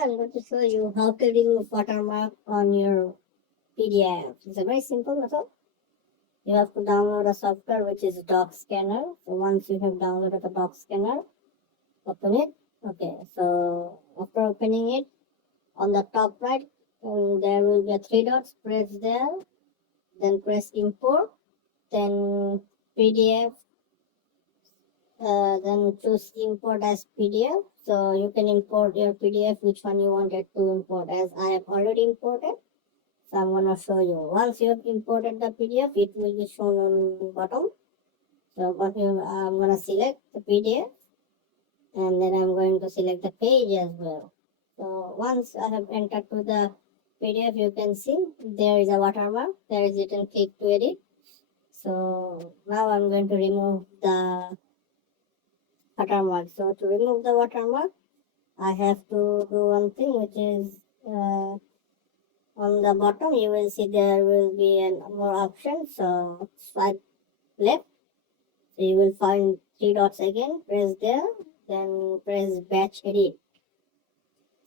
I'm going to show you how to remove watermark on your PDF. It's a very simple method. You have to download a software which is Doc Scanner. So once you have downloaded the Doc Scanner, open it. Okay, so after opening it, on the top right, there will be 3 dots. Press there, then press import, then PDF, then choose import as PDF. So you can import your PDF, which one you wanted to import. As I have already imported, so I'm gonna show you. Once you have imported the PDF, it will be shown on bottom. So but I'm gonna select the PDF, and then I'm going to select the page as well. So once I have entered to the PDF, you can see there is a watermark. There is written click to edit. So now I'm going to remove the watermark. So to remove the watermark, I have to do one thing, which is on the bottom you will see there will be more options. So swipe left. So you will find 3 dots again. Press there, then press batch edit.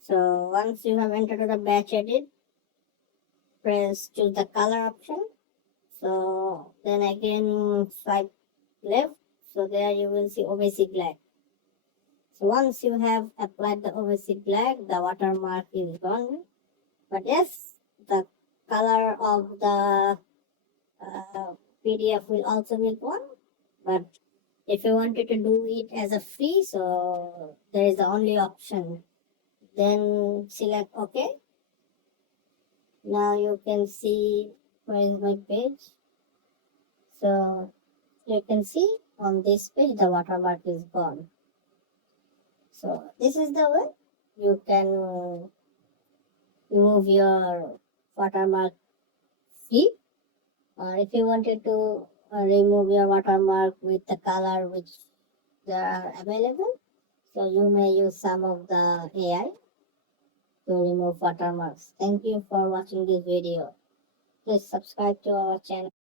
So once you have entered the batch edit, choose the color option. So then again swipe left. So there you will see OBC black. So once you have applied the OBC black, the watermark is gone. But yes, the color of the PDF will also be gone. But if you wanted to do it as a free, so there is the only option. Then select OK. Now you can see where is my page. So you can see on this page the watermark is gone. So this is the way you can remove your watermark free. If you wanted to remove your watermark with the color which they are available, so you may use some of the AI to remove watermarks. Thank you for watching this video. Please subscribe to our channel.